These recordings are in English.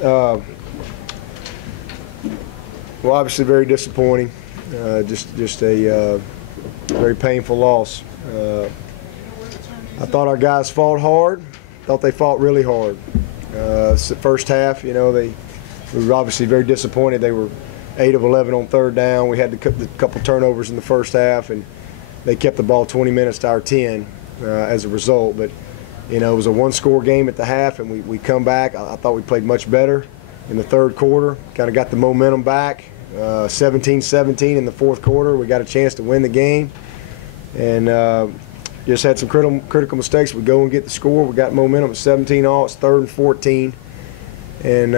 Well, obviously very disappointing. Just a very painful loss. I thought our guys fought hard. Thought they fought really hard. First half, we were obviously very disappointed. They were 8 of 11 on third down. We had a couple turnovers in the first half, and they kept the ball 20 minutes to our 10 as a result. But it was a one-score game at the half, and we come back. I thought we played much better in the third quarter. Kind of got the momentum back. 17-17 in the fourth quarter. We got a chance to win the game, and just had some critical mistakes. We go and get the score. We got momentum at 17-all. It's 3rd and 14, and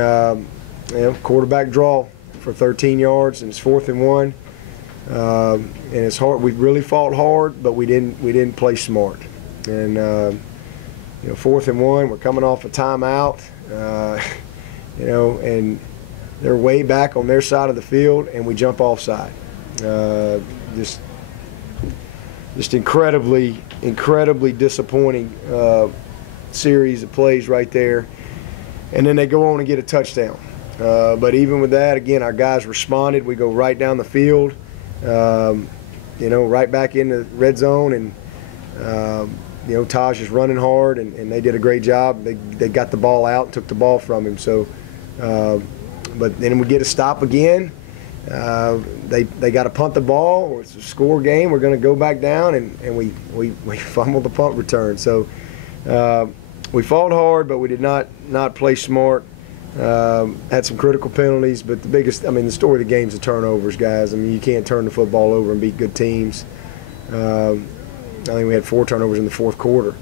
quarterback draw for 13 yards, and it's 4th and 1. And it's hard. We really fought hard, but we didn't play smart. And 4th and 1. We're coming off a timeout. And they're way back on their side of the field, and we jump offside. Just incredibly disappointing series of plays right there. And then they go on and get a touchdown. But even with that, again, our guys responded. We go right down the field, right back in the red zone, and Taj is running hard, and they did a great job. They got the ball out and took the ball from him. So, but then we get a stop again. They got to punt the ball. It's a score game. We're going to go back down, and we fumbled the punt return. So we fought hard, but we did not play smart. Had some critical penalties, but the story of the game is the turnovers, guys. You can't turn the football over and beat good teams. I think we had 4 turnovers in the fourth quarter.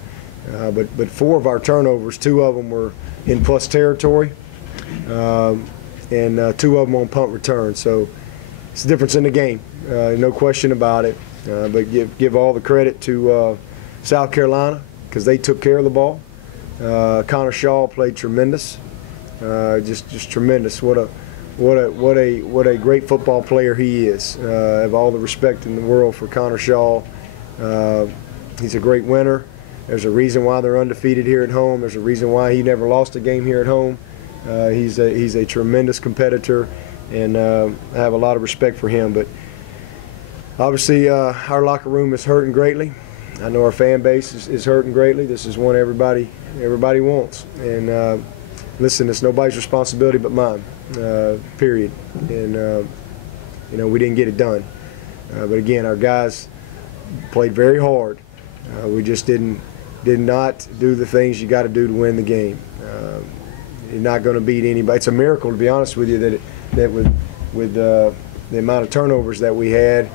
But 4 of our turnovers, 2 of them were in plus territory, and 2 of them on punt return. So it's the difference in the game, no question about it. But give all the credit to South Carolina, because they took care of the ball. Connor Shaw played tremendous, just tremendous. What a great football player he is. I have all the respect in the world for Connor Shaw. He's a great winner. There's a reason why they're undefeated here at home. There's a reason why he never lost a game here at home. He's a tremendous competitor, and I have a lot of respect for him. But obviously our locker room is hurting greatly. I know our fan base is hurting greatly. This is one everybody wants. And listen, it's nobody's responsibility but mine, period. And we didn't get it done. But again, our guys played very hard. We just did not do the things you got to do to win the game. You're not going to beat anybody. It's a miracle, to be honest with you, that with the amount of turnovers that we had,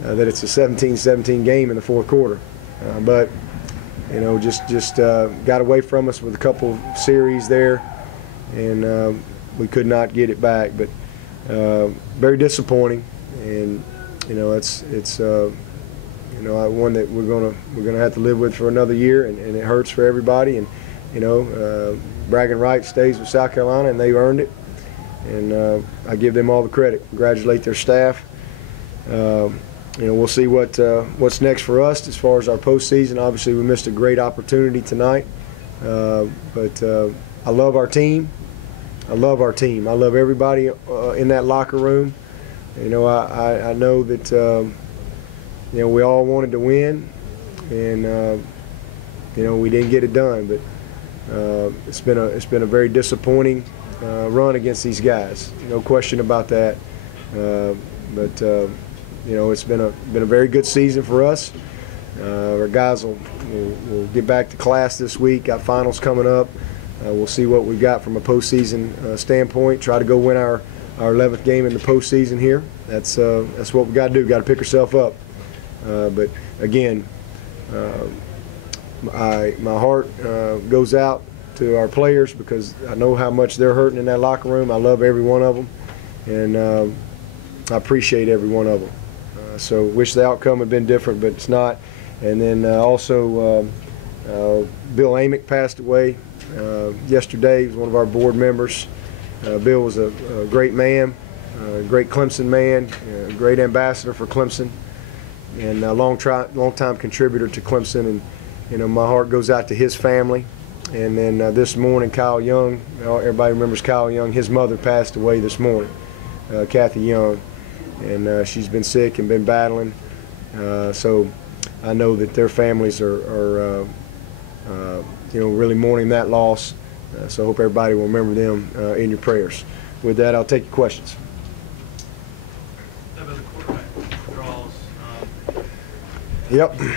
that it's a 17-17 game in the fourth quarter. But just got away from us with a couple series there, and we could not get it back. But very disappointing, and it's one that we're gonna have to live with for another year, and it hurts for everybody. And bragging rights stays with South Carolina, and they earned it. And I give them all the credit. Congratulate their staff. We'll see what's next for us as far as our postseason. Obviously, we missed a great opportunity tonight, but I love our team. I love our team. I love everybody in that locker room. I know that we all wanted to win, and we didn't get it done. But it's been a very disappointing run against these guys. No question about that. It's been a very good season for us. Our guys will get back to class this week. Got finals coming up. We'll see what we've got from a postseason standpoint. Try to go win our 11th game in the postseason here. That's what we got to do. Got to pick ourselves up. But again, my heart goes out to our players, because I know how much they're hurting in that locker room. I love every one of them, and I appreciate every one of them. So wish the outcome had been different, but it's not. And then also Bill Amick passed away yesterday. He was one of our board members. Bill was a great man, a great Clemson man, a great ambassador for Clemson, and a long time contributor to Clemson. And my heart goes out to his family, And then this morning, Kyle Young, everybody remembers Kyle Young, his mother passed away this morning, Kathy Young, and she's been sick and been battling. So I know that their families are really mourning that loss. So I hope everybody will remember them in your prayers. With that, I'll take your questions. About the quarterback draws. Yep. Obviously, you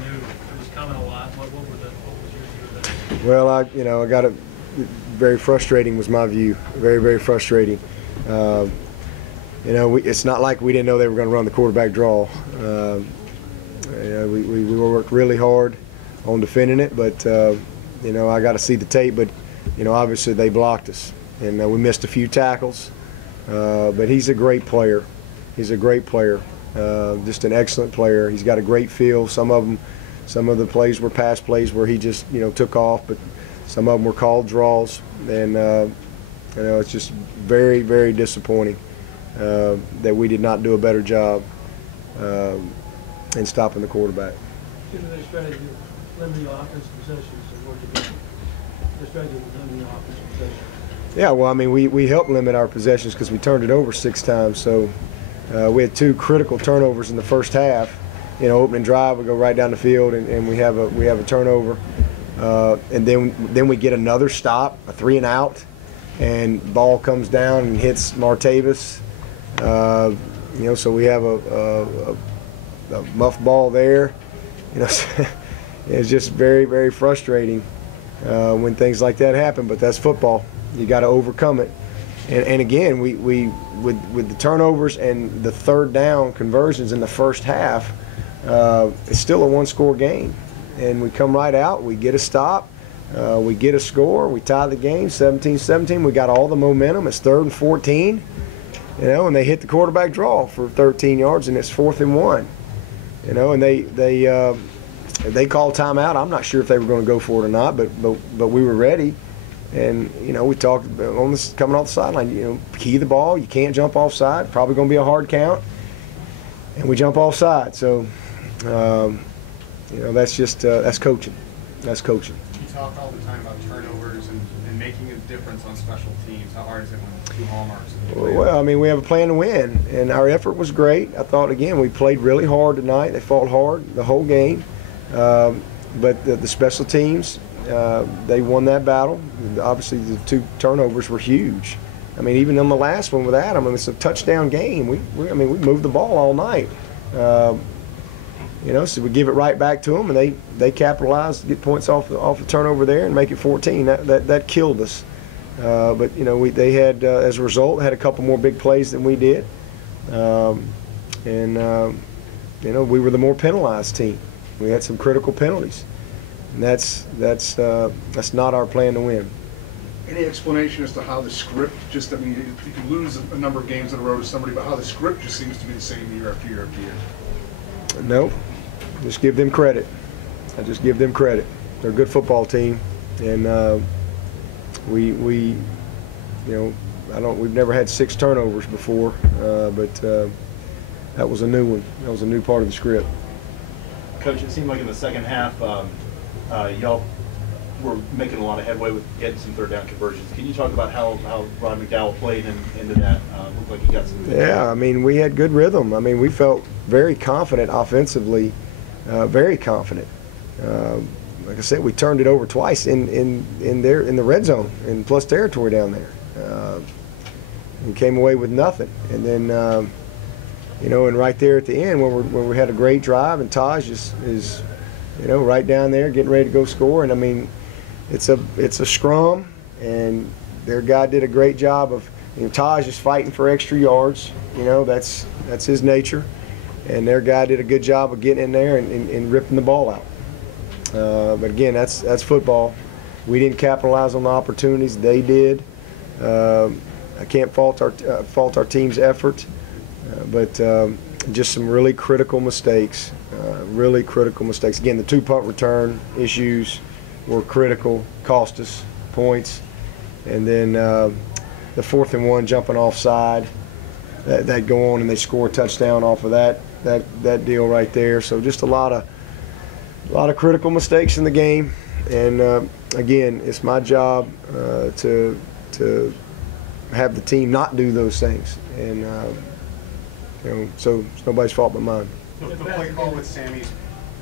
knew it was coming a lot. What was your view of that? Well, I got it. Very frustrating was my view. Very, very frustrating. It's not like we didn't know they were going to run the quarterback draw. We worked really hard on defending it, but I got to see the tape. But obviously they blocked us, and we missed a few tackles. But he's a great player. He's a great player. Just an excellent player. He's got a great feel. Some of the plays were pass plays where he just took off, but some of them were called draws, and it's just very, very disappointing that we did not do a better job in stopping the quarterback. Given their strategy of limiting offensive possessions and what you're doing, their strategy of limiting offensive possessions. Yeah, well, I mean, we helped limit our possessions because we turned it over 6 times. So we had 2 critical turnovers in the first half. Opening drive, we go right down the field, and we have a turnover, and then we get another stop, a 3-and-out, and ball comes down and hits Martavis. So we have a muff ball there. It's just very, very frustrating when things like that happen. But that's football. You got to overcome it. And again, we with the turnovers and the 3rd down conversions in the first half, it's still a 1-score game. And we come right out, we get a stop, we get a score, we tie the game 17-17. We got all the momentum. It's 3rd and 14, and they hit the quarterback draw for 13 yards, and it's 4th and 1. And they called timeout. I'm not sure if they were going to go for it or not, but we were ready. And we talked on this coming off the sideline. Key the ball. You can't jump offside. Probably going to be a hard count, and we jump offside. So, that's just that's coaching. That's coaching. You talk all the time about turnovers and making a difference on special teams. How hard is it when 2 hallmarks? Well, I mean, we have a plan to win, and our effort was great. I thought, again, we played really hard tonight. They fought hard the whole game, but the special teams. They won that battle. Obviously, the 2 turnovers were huge. I mean, even on the last one with Adam, it's a touchdown game. We moved the ball all night. So we give it right back to them, and they capitalized, get points off the turnover there, and make it 14. That killed us. But they had, as a result, had a couple more big plays than we did, and we were the more penalized team. We had some critical penalties. And that's not our plan to win. Any explanation as to how the script you can lose a number of games in a row to somebody, but how the script just seems to be the same year after year after year? No, just give them credit. I just give them credit. They're a good football team, and we've never had 6 turnovers before, but that was a new one. That was a new part of the script. Coach, it seemed like in the second half, y'all were making a lot of headway with getting some 3rd down conversions. Can you talk about how Rod McDowell played into that? Looked like he got some good. Yeah, I mean, we had good rhythm. I mean, we felt very confident offensively, very confident. Like I said, we turned it over twice in the red zone in plus territory down there, and came away with nothing. And then and right there at the end where we had a great drive, and Taj is right down there getting ready to go score. And I mean, it's a scrum, and their guy did a great job of, Taj is fighting for extra yards. That's his nature, and their guy did a good job of getting in there and ripping the ball out. But again, that's football. We didn't capitalize on the opportunities. They did. I can't fault our team's effort, but just some really critical mistakes. Really critical mistakes. Again, the 2 punt return issues were critical, cost us points, and then the 4th and 1 jumping offside, that go on and they score a touchdown off of that deal right there. So just a lot of critical mistakes in the game. And again, it's my job to have the team not do those things, and so it's nobody's fault but mine. The play call with Sammy's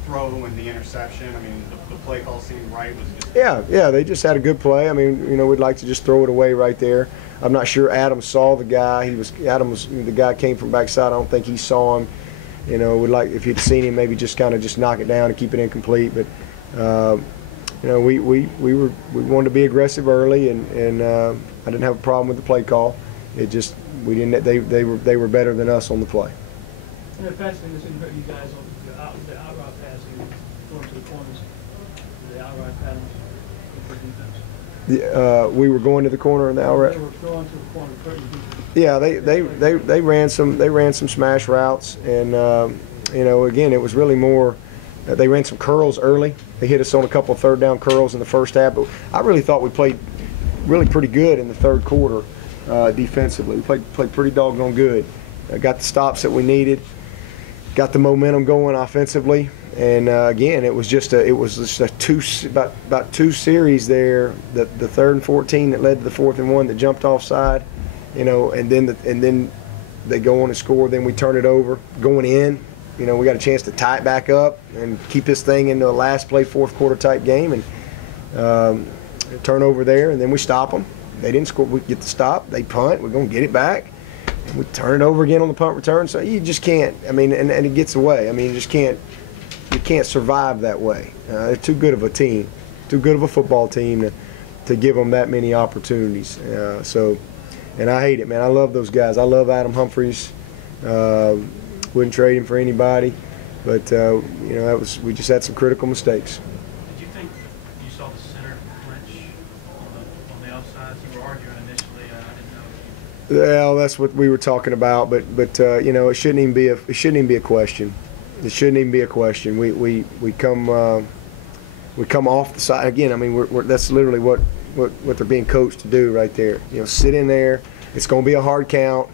throw and the interception, I mean, the play call seemed right. Was it just Yeah, they just had a good play. I mean, we'd like to just throw it away right there. I'm not sure Adam saw the guy. The guy came from backside. I don't think he saw him. Would like, if he'd seen him, maybe just knock it down and keep it incomplete. But we wanted to be aggressive early, and I didn't have a problem with the play call. It just we didn't. They were better than us on the play. And defensively, this didn't hurt you guys on the out route passing, going to the corners, the out route patterns for defense. We were going to the corner in the out route. They were going to the corner, hurting defense. Yeah, they ran some smash routes, and again, it was really more. They ran some curls early. They hit us on a couple of third down curls in the first half, but I really thought we played really pretty good in the third quarter defensively. We played pretty doggone good. Got the stops that we needed. Got the momentum going offensively, and again, it was just about two series there. The 3rd and 14 that led to the 4th and 1 that jumped offside, and then they go on and score. Then we turn it over, going in. We got a chance to tie it back up and keep this thing into a last play 4th quarter type game, and turnover there, and then we stop them. They didn't score. We get the stop. They punt. We're going to get it back. We turn it over again on the punt return, so you just can't. I mean, and it gets away. I mean, you just can't. You can't survive that way. They're too good of a team, too good of a football team to give them that many opportunities. And I hate it, man. I love those guys. I love Adam Humphries. Wouldn't trade him for anybody, but we just had some critical mistakes. Did you think you saw the center clinch on the offsides? You were arguing initially. I didn't know. Well, that's what we were talking about, but it shouldn't even be a question. It shouldn't even be a question. We come off the side again. I mean, that's literally what they're being coached to do right there. Sit in there. It's going to be a hard count.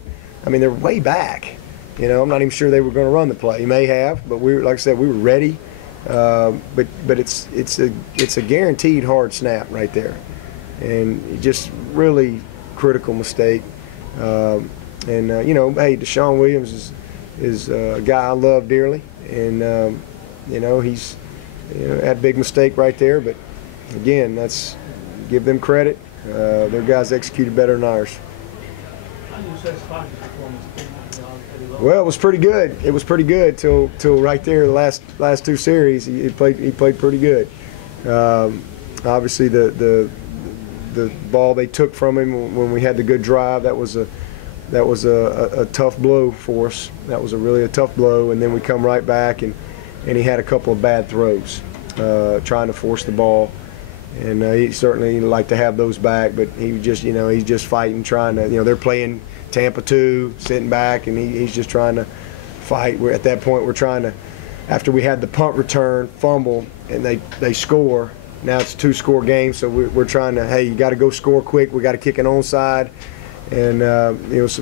I mean, they're way back. I'm not even sure they were going to run the play. He may have, but like I said, we were ready. But it's a guaranteed hard snap right there, and just really critical mistake. Hey, Deshaun Williams is a guy I love dearly, and he's had a big mistake right there. But again, give them credit. Their guys executed better than ours. How do you assess Tiger's performance? Well, it was pretty good. It was pretty good till right there. The last two series, he played pretty good. Obviously, the ball they took from him when we had the good drive, that was a tough blow for us. That was a tough blow, and then we come right back, and he had a couple of bad throws, trying to force the ball, and he certainly liked to have those back, but he just he's just fighting, trying to they're playing Tampa 2, sitting back, and he's just trying to fight. At that point, we're trying to, after we had the punt return fumble and they score. Now it's a 2-score game, so we're trying to, hey, you got to go score quick. We got to kick an onside, and it was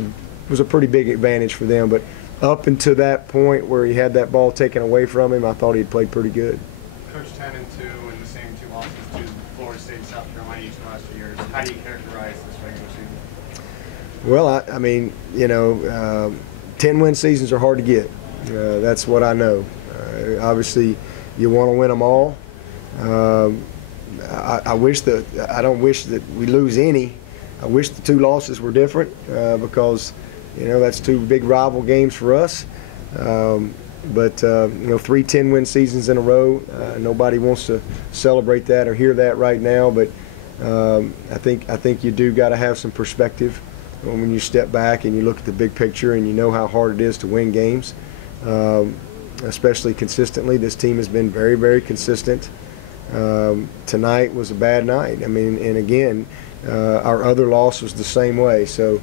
a pretty big advantage for them. But up until that point where he had that ball taken away from him, I thought he'd played pretty good. Coach, 10-2 in the same 2 losses to Florida State and South Carolina each of the last 2 years. How do you characterize this regular season? Well, I mean, 10-win seasons are hard to get. That's what I know. Obviously, you want to win them all. I don't wish that we lose any. I wish the 2 losses were different because, that's 2 big rival games for us. But 3 10-win seasons in a row, nobody wants to celebrate that or hear that right now. But I think you do got to have some perspective when you step back and you look at the big picture and you know how hard it is to win games, especially consistently. This team has been very, very consistent. Tonight was a bad night. I mean, and again, our other loss was the same way. So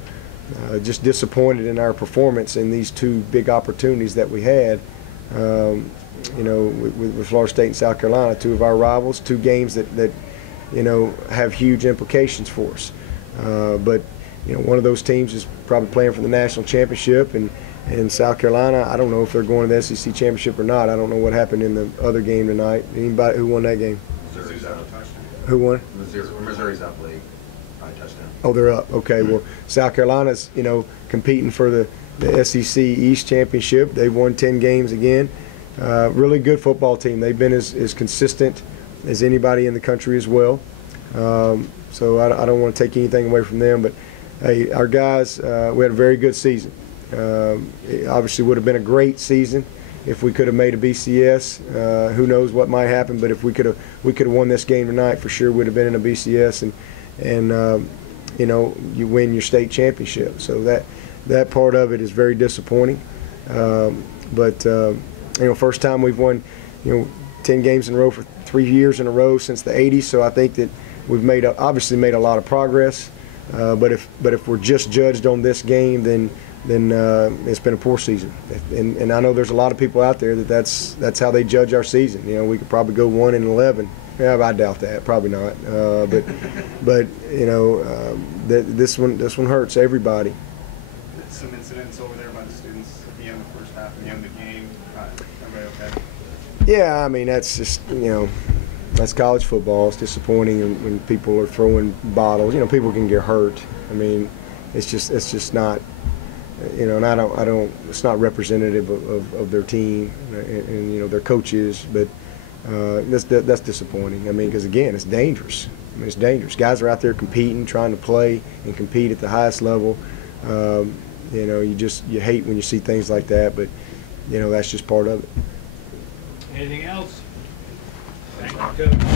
just disappointed in our performance in these 2 big opportunities that we had, with Florida State and South Carolina, 2 of our rivals, 2 games that have huge implications for us. But one of those teams is probably playing for the national championship, and South Carolina, I don't know if they're going to the SEC championship or not. I don't know what happened in the other game tonight. Anybody who won that game? Missouri's out of time. Who won? Missouri's up late by a touchdown. Oh, they're up. Okay. Well, South Carolina's, competing for the SEC East Championship. They won 10 games again. Really good football team. They've been as consistent as anybody in the country as well. So I don't want to take anything away from them. But, hey, our guys, we had a very good season. It obviously would have been a great season if we could have made a BCS. Who knows what might happen? But if we could have won this game tonight, for sure would have been in a BCS, and you win your state championship. So that part of it is very disappointing. But first time we've won 10 games in a row for 3 years in a row since the 80s. So I think that we've obviously made a lot of progress. But if we're just judged on this game, then it's been a poor season. And I know there's a lot of people out there that's how they judge our season. We could probably go 1-11. Yeah, I doubt that. Probably not. But this one hurts everybody. Some incidents over there by the students at the end of the first half and the end of the game. Everybody okay? Yeah, I mean that's just that's college football. It's disappointing when people are throwing bottles. People can get hurt. I mean, it's just not. And I don't. It's not representative of their team and their coaches. But that's disappointing. I mean, because again, it's dangerous. I mean, it's dangerous. Guys are out there competing, trying to play and compete at the highest level. You hate when you see things like that, but that's just part of it. Anything else? Thank you, Coach.